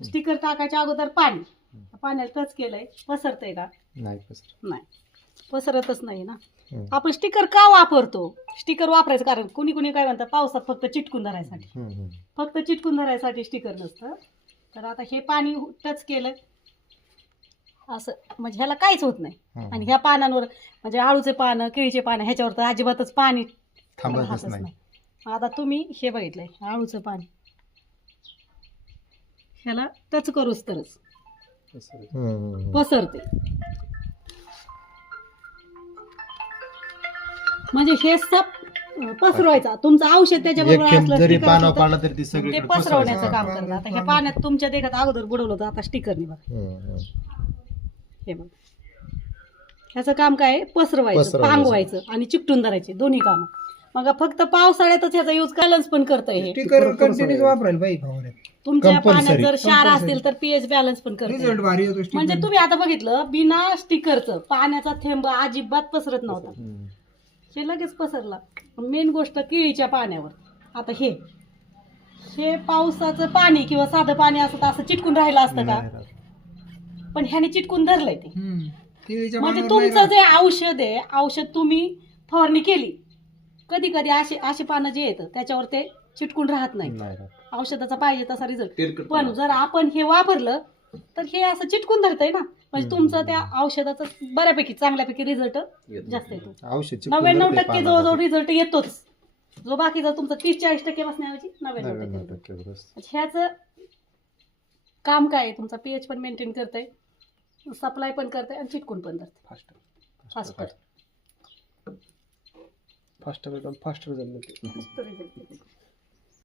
Sticker टाकायच्या अगोदर पाणी, पाण्याला टच केलंय, पसरतंय का? नाही नाही, पसरतच नाही ना. आपण स्टिकर का वापरतो? स्टिकर वापरायचं कारण कुणी कुणी काय म्हणतात पावसात फक्त चिटकून धरायसाठी, फक्त चिटकून धरायसाठी स्टिकर नसतं. तर आता हे पाणी टच केलं असं म्हणजे ह्याला काहीच होत नाही. आणि ह्या पानांवर म्हणजे आळूचे पानं, केळीचे पानं ह्याच्यावर तर अजिबातच पाणी राहतच नाही. आता तुम्ही हे बघितलंय आळूचं पाणी, ह्याला टच करूच तरच पसरते. म्हणजे हे सब पसरवायचा तुमचं औषध त्याच्याबरोबर असलं जरी sticker पाना असलं पाडला तरी ती तर सगळी ते पसरवण्याचं काम करतात. आता ह्या पाण्यात तुमच्या देखत अगोदर बुडवलं होतं, आता स्टिकरने बघा हे बघ. ह्याचं काम काय आहे? पसरवायचं, पांगवायचं आणि चिकटून धरायचे, दोन्ही काम. मग फक्त पावसाळ्यातच ह्याचा यूज बॅलन्स पण करतंय हे. स्टिकर कंटिन्यूस वापरायला पाहिजे. तुमच्या पाण्यात जर क्षार असतील तर पीएच बॅलन्स पण करते. रिझल्ट भारी होतो sticker. म्हणजे तुम्ही आता बघितलं बिना स्टिकरचं पाण्याचा थेंब अजिबात पसरत नव्हता, हे लगेच पसरला. मेन गोष्ट केळीच्या पाण्यावर. आता हे पावसाचं पाणी किंवा साधं पाणी असतं तर असं चिटकून राहिलं असतं का? पण ह्याने चिटकून धरलंय ते. म्हणजे तुमचं जे औषध आहे, औषध तुम्ही फवारणी केली, कधी कधी असे पानं जे येतं त्याच्यावर ते चिटकून राहत नाही, औषधाचा पाहिजे तसा रिझल्ट. पण जर आपण हे वापरलं तर हे असं चिटकून धरतंय ना, म्हणजे तुमचं त्या औषधाचा बऱ्यापैकी चांगल्यापैकी रिझल्ट जास्त येतो. 99% जवळजवळ रिझल्ट येतोच. जो बाकीचा तुमचा 30-40% बसण्याऐवजी 99%. ह्याचं काम काय आहे? तुमचा पीएच पण मेंटेन करतंय, सप्लाय पण करतंय आणि चिटकून पण धरतंय. Fast result.